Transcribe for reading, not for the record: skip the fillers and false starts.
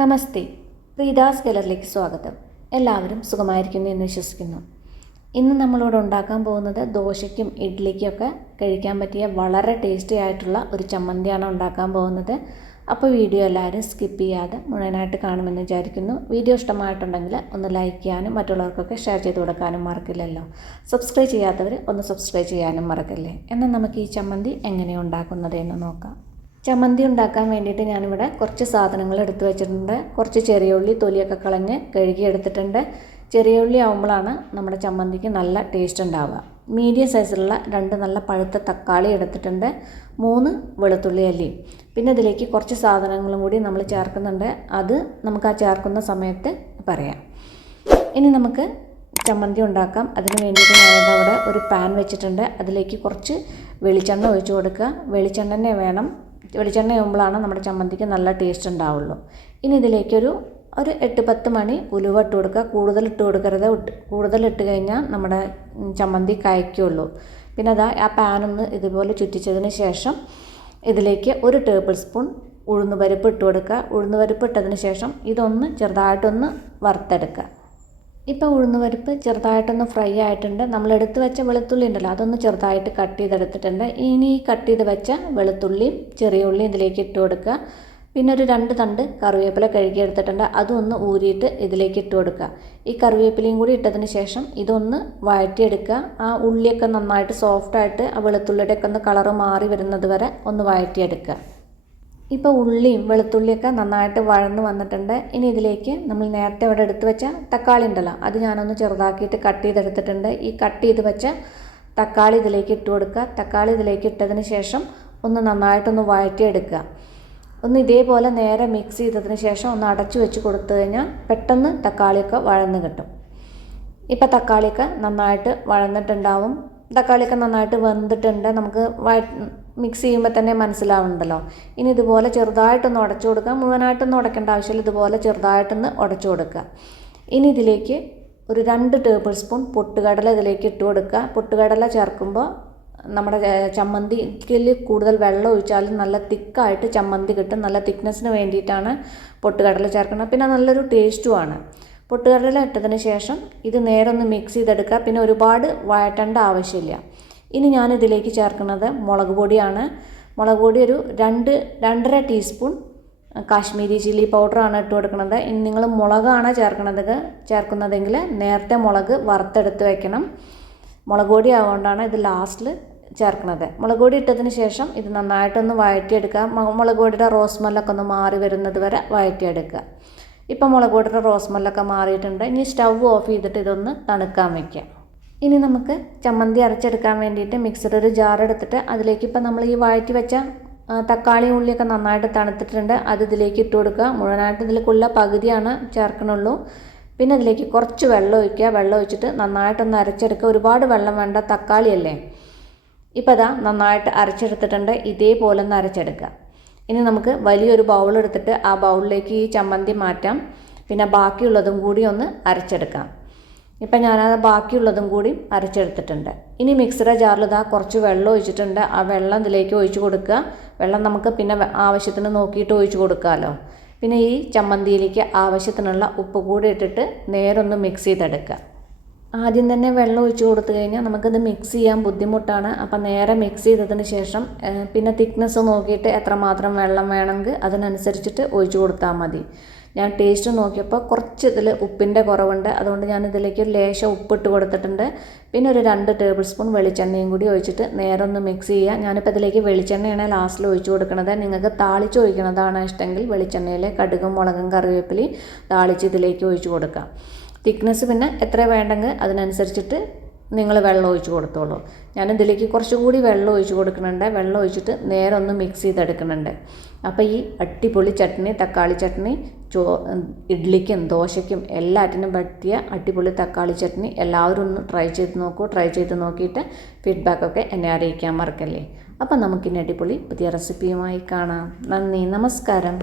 നമസ്തേ, പ്രീതാസ് ഗലറിലേക്ക് സ്വാഗതം. എല്ലാവരും സുഖമായിരിക്കുന്നു എന്ന് വിശ്വസിക്കുന്നു. ഇന്ന് നമ്മളോട് ഉണ്ടാക്കാൻ പോകുന്നത് ദോശയ്ക്കും ഇഡ്ഡലിക്കൊക്കെ കഴിക്കാൻ പറ്റിയ വളരെ ടേസ്റ്റി ആയിട്ടുള്ള ഒരു ചമ്മന്തിയാണ് ഉണ്ടാക്കാൻ പോകുന്നത്. അപ്പോൾ വീഡിയോ എല്ലാവരും സ്കിപ്പ് ചെയ്യാതെ മുഴുവനായിട്ട് കാണുമെന്ന് വിചാരിക്കുന്നു. വീഡിയോ ഇഷ്ടമായിട്ടുണ്ടെങ്കിൽ ഒന്ന് ലൈക്ക് ചെയ്യാനും മറ്റുള്ളവർക്കൊക്കെ ഷെയർ ചെയ്ത് കൊടുക്കാനും മറക്കില്ലല്ലോ. സബ്സ്ക്രൈബ് ചെയ്യാത്തവർ ഒന്ന് സബ്സ്ക്രൈബ് ചെയ്യാനും മറക്കല്ലേ. എന്നാൽ നമുക്ക് ഈ ചമ്മന്തി എങ്ങനെയാണ് ഉണ്ടാക്കുന്നത് എന്ന് നോക്കാം. ചമ്മന്തി ഉണ്ടാക്കാൻ വേണ്ടിയിട്ട് ഞാനിവിടെ കുറച്ച് സാധനങ്ങൾ എടുത്തു വെച്ചിട്ടുണ്ട്. കുറച്ച് ചെറിയ ഉള്ളി തൊലിയൊക്കെ കളഞ്ഞ് കഴുകി എടുത്തിട്ടുണ്ട്. ചെറിയ ഉള്ളി ആകുമ്പോഴാണ് നമ്മുടെ ചമ്മന്തിക്ക് നല്ല ടേസ്റ്റ് ഉണ്ടാവുക. മീഡിയം സൈസിലുള്ള 2 നല്ല പഴുത്ത തക്കാളി എടുത്തിട്ടുണ്ട്. 3 വെളുത്തുള്ളി അല്ലിയും. പിന്നെ ഇതിലേക്ക് കുറച്ച് സാധനങ്ങളും കൂടി നമ്മൾ ചേർക്കുന്നുണ്ട്. അത് നമുക്ക് ആ ചേർക്കുന്ന സമയത്ത് പറയാം. ഇനി നമുക്ക് ചമ്മന്തി ഉണ്ടാക്കാം. അതിന് വേണ്ടിയിട്ട് ഞാനിവിടെ ഒരു പാൻ വെച്ചിട്ടുണ്ട്. അതിലേക്ക് കുറച്ച് വെളിച്ചെണ്ണ ഒഴിച്ച് കൊടുക്കുക. വെളിച്ചെണ്ണ തന്നെ വേണം. വെളിച്ചെണ്ണ ആകുമ്പോഴാണ് നമ്മുടെ ചമ്മന്തിക്ക് നല്ല ടേസ്റ്റ് ഉണ്ടാവുള്ളൂ. ഇനി ഇതിലേക്കൊരു 8-10 മണി ഉലുവ ഇട്ട് കൊടുക്കുക. കൂടുതൽ ഇട്ട് കൊടുക്കരുത്. കൂടുതൽ ഇട്ട് കഴിഞ്ഞാൽ നമ്മുടെ ചമ്മന്തി കായ്ക്കുള്ളൂ. പിന്നെ ആ പാനൊന്ന് ഇതുപോലെ ചുറ്റിച്ചതിന് ശേഷം ഇതിലേക്ക് 1 ടേബിൾ സ്പൂൺ ഉഴുന്നുപരിപ്പ് ഇട്ട് കൊടുക്കുക. ഉഴുന്നുപരിപ്പ് ഇട്ടതിന് ശേഷം ഇതൊന്ന് ചെറുതായിട്ടൊന്ന് വറുത്തെടുക്കുക. ഇപ്പോൾ ഉഴുന്നുപരിപ്പ് ചെറുതായിട്ടൊന്ന് ഫ്രൈ ആയിട്ടുണ്ട്. നമ്മൾ എടുത്ത് വെച്ച വെളുത്തുള്ളി ഉണ്ടല്ലോ, അതൊന്ന് ചെറുതായിട്ട് കട്ട് ചെയ്തെടുത്തിട്ടുണ്ട്. ഇനി ഈ കട്ട് ചെയ്ത് വെച്ച വെളുത്തുള്ളിയും ചെറിയ ഉള്ളിയും ഇതിലേക്ക് ഇട്ട് കൊടുക്കുക. പിന്നെ ഒരു 2 തണ്ട് കറിവേപ്പില കഴുകിയെടുത്തിട്ടുണ്ട്. അതൊന്ന് ഊരിയിട്ട് ഇതിലേക്ക് ഇട്ട് കൊടുക്കുക. ഈ കറിവേപ്പിലയും കൂടി ഇട്ടതിന് ശേഷം ഇതൊന്ന് വഴറ്റിയെടുക്കുക. ആ ഉള്ളിയൊക്കെ നന്നായിട്ട് സോഫ്റ്റായിട്ട് ആ വെളുത്തുള്ളിയുടെ ഒക്കെ ഒന്ന് കളറ് മാറി വരുന്നത് വരെ ഒന്ന് വഴറ്റിയെടുക്കുക. ഇപ്പോൾ ഉള്ളിയും വെളുത്തുള്ളിയൊക്കെ നന്നായിട്ട് വഴന്ന് വന്നിട്ടുണ്ട്. ഇനി ഇതിലേക്ക് നമ്മൾ നേരത്തെ ഇവിടെ എടുത്ത് വെച്ച തക്കാളി ഉണ്ടല്ലോ, അത് ഞാനൊന്ന് ചെറുതാക്കിയിട്ട് കട്ട് ചെയ്തെടുത്തിട്ടുണ്ട്. ഈ കട്ട് ചെയ്ത് വെച്ച തക്കാളി ഇതിലേക്ക് ഇട്ട് കൊടുക്കുക. തക്കാളി ഇതിലേക്ക് ഇട്ടതിന് ശേഷം ഒന്ന് നന്നായിട്ടൊന്ന് വഴറ്റിയെടുക്കുക. ഒന്ന് ഇതേപോലെ നേരെ മിക്സ് ചെയ്തതിന് ശേഷം ഒന്ന് അടച്ചു വെച്ച് കൊടുത്തു കഴിഞ്ഞാൽ പെട്ടെന്ന് തക്കാളിയൊക്കെ വഴന്ന് കിട്ടും. ഇപ്പോൾ തക്കാളിയൊക്കെ നന്നായിട്ട് വഴന്നിട്ടുണ്ടാവും. തക്കാളിയൊക്കെ നന്നായിട്ട് വെന്തിട്ടുണ്ട്. നമുക്ക് മിക്സ് ചെയ്യുമ്പോൾ തന്നെ മനസ്സിലാവുന്നുണ്ടല്ലോ. ഇനി ഇതുപോലെ ചെറുതായിട്ടൊന്ന് ഉടച്ചു കൊടുക്കുക. മുഴുവനായിട്ടൊന്നും ഉടയ്ക്കേണ്ട ആവശ്യമില്ല. ഇതുപോലെ ചെറുതായിട്ടൊന്ന് ഉടച്ചു കൊടുക്കുക. ഇനി ഇതിലേക്ക് ഒരു 2 ടേബിൾ സ്പൂൺ പൊട്ടുകടല ഇതിലേക്ക് ഇട്ട് കൊടുക്കുക. പൊട്ടുകടല ചേർക്കുമ്പോൾ നമ്മുടെ ചമ്മന്തിയിൽ കൂടുതൽ വെള്ളം ഒഴിച്ചാലും നല്ല തിക്കായിട്ട് ചമ്മന്തി കിട്ടും. നല്ല തിക്നെസ്സിന് വേണ്ടിയിട്ടാണ് പൊട്ടുകടല ചേർക്കുന്നത്. പിന്നെ നല്ലൊരു ടേസ്റ്റുമാണ്. പൊട്ടുകടല ഇട്ടതിന് ശേഷം ഇത് നേരെ ഒന്ന് മിക്സ് ചെയ്തെടുക്കുക. പിന്നെ ഒരുപാട് വഴറ്റേണ്ട ആവശ്യമില്ല. ഇനി ഞാനിതിലേക്ക് ചേർക്കുന്നത് മുളക് പൊടിയാണ്. മുളക് പൊടി ഒരു 2-2.5 ടീസ്പൂൺ കാശ്മീരി ചില്ലി പൗഡറാണ് ഇട്ട് കൊടുക്കുന്നത്. ഇനി നിങ്ങൾ മുളകാണ് ചേർക്കുന്നതെങ്കിൽ നേരത്തെ മുളക് വറുത്തെടുത്ത് വെക്കണം. മുളക് പൊടി ആയതുകൊണ്ടാണ് ഇത് ലാസ്റ്റിൽ ചേർക്കുന്നത്. മുളക് പൊടി ഇട്ടതിന് ശേഷം ഇത് നന്നായിട്ടൊന്ന് വഴറ്റിയെടുക്കുക. മുളക് പൊടിയുടെ റോസ്മെല്ലൊക്കെ ഒന്ന് മാറി വരുന്നത് വരെ വഴറ്റിയെടുക്കുക. ഇപ്പോൾ മുളക് പൊടിയുടെ റോസ്മെല്ലൊക്കെ മാറിയിട്ടുണ്ട്. ഇനി സ്റ്റവ് ഓഫ് ചെയ്തിട്ട് ഇതൊന്ന് തണുക്കാൻ വയ്ക്കുക. ഇനി നമുക്ക് ചമ്മന്തി അരച്ചെടുക്കാൻ വേണ്ടിയിട്ട് മിക്സിയുടെ ഒരു ജാർ എടുത്തിട്ട് അതിലേക്ക് ഇപ്പോൾ നമ്മൾ ഈ വഴറ്റി വെച്ച തക്കാളി ഉള്ളിയൊക്കെ നന്നായിട്ട് തണുത്തിട്ടുണ്ട്. അത് ഇതിലേക്ക് ഇട്ട് കൊടുക്കുക. മുഴുവനായിട്ട് ഇതിലേക്കുള്ള പകുതിയാണ് ചേർക്കണുള്ളൂ. പിന്നെ അതിലേക്ക് കുറച്ച് വെള്ളം ഒഴിക്കുക. വെള്ളം ഒഴിച്ചിട്ട് നന്നായിട്ടൊന്ന് അരച്ചെടുക്കുക. ഒരുപാട് വെള്ളം വേണ്ട, തക്കാളിയല്ലേ. ഇപ്പോൾ നന്നായിട്ട് അരച്ചെടുത്തിട്ടുണ്ട്. ഇതേപോലെ ഒന്ന് അരച്ചെടുക്കുക. ഇനി നമുക്ക് വലിയൊരു ബൗൾ എടുത്തിട്ട് ആ ബൗളിലേക്ക് ഈ ചമ്മന്തി മാറ്റാം. പിന്നെ ബാക്കിയുള്ളതും കൂടി ഒന്ന് അരച്ചെടുക്കാം. ഇപ്പം ഞാനത് ബാക്കിയുള്ളതും കൂടി അരച്ചെടുത്തിട്ടുണ്ട്. ഇനി മിക്സിയുടെ ജാറിൽ കുറച്ച് വെള്ളം ഒഴിച്ചിട്ടുണ്ട്. ആ വെള്ളം ഇതിലേക്ക് ഒഴിച്ച് കൊടുക്കുക. വെള്ളം നമുക്ക് പിന്നെ ആവശ്യത്തിന് നോക്കിയിട്ട് ഒഴിച്ച് കൊടുക്കാമല്ലോ. പിന്നെ ഈ ചമ്മന്തിയിലേക്ക് ആവശ്യത്തിനുള്ള ഉപ്പ് കൂടി ഇട്ടിട്ട് നേരൊന്ന് മിക്സ് ചെയ്തെടുക്കുക. ആദ്യം തന്നെ വെള്ളം ഒഴിച്ച് കൊടുത്തു കഴിഞ്ഞാൽ നമുക്കിത് മിക്സ് ചെയ്യാൻ ബുദ്ധിമുട്ടാണ്. അപ്പം നേരെ മിക്സ് ചെയ്തതിന് ശേഷം പിന്നെ തിക്നെസ് നോക്കിയിട്ട് എത്രമാത്രം വെള്ളം വേണമെങ്കിൽ അതിനനുസരിച്ചിട്ട് ഒഴിച്ച് കൊടുത്താൽ മതി. ഞാൻ ടേസ്റ്റ് നോക്കിയപ്പോൾ കുറച്ച് ഇതിൽ ഉപ്പിൻ്റെ കുറവുണ്ട്. അതുകൊണ്ട് ഞാൻ ഇതിലേക്ക് ഒരു ലേശം ഉപ്പിട്ട് കൊടുത്തിട്ടുണ്ട്. പിന്നെ ഒരു 2 ടേബിൾ സ്പൂൺ വെളിച്ചെണ്ണയും കൂടി ഒഴിച്ചിട്ട് നേരെ ഒന്ന് മിക്സ് ചെയ്യുക. ഞാനിപ്പോൾ ഇതിലേക്ക് വെളിച്ചെണ്ണയാണ് ലാസ്റ്റിൽ ഒഴിച്ച് കൊടുക്കുന്നത്. നിങ്ങൾക്ക് താളിച്ച് ഒഴിക്കുന്നതാണ് ഇഷ്ടമെങ്കിൽ വെളിച്ചെണ്ണയിൽ കടുകും മുളകും കറിവേപ്പിലയും താളിച്ച് ഇതിലേക്ക് ഒഴിച്ച് കൊടുക്കാം. തിക്നെസ് പിന്നെ എത്ര വേണ്ടെങ്കിൽ അതിനനുസരിച്ചിട്ട് നിങ്ങൾ വെള്ളം ഒഴിച്ച് കൊടുത്തോളൂ. ഞാനിതിലേക്ക് കുറച്ചും കൂടി വെള്ളം ഒഴിച്ച് കൊടുക്കുന്നുണ്ട്. വെള്ളം ഒഴിച്ചിട്ട് നേരെ ഒന്ന് മിക്സ് ചെയ്തെടുക്കുന്നുണ്ട്. അപ്പോൾ ഈ അടിപൊളി ചട്നി, തക്കാളി ചട്നി ഇഡ്ഡലിക്കും ദോശയ്ക്കും എല്ലാറ്റിനും പറ്റിയ അടിപൊളി തക്കാളി ചട്നി എല്ലാവരും ഒന്ന് ട്രൈ ചെയ്ത് നോക്കൂ. ട്രൈ ചെയ്ത് നോക്കിയിട്ട് ഫീഡ്ബാക്കൊക്കെ എന്നെ അറിയിക്കാൻ മറക്കല്ലേ. അപ്പം നമുക്കിനി അടിപൊളി പുതിയ റെസിപ്പിയുമായി കാണാം. നന്ദി, നമസ്കാരം.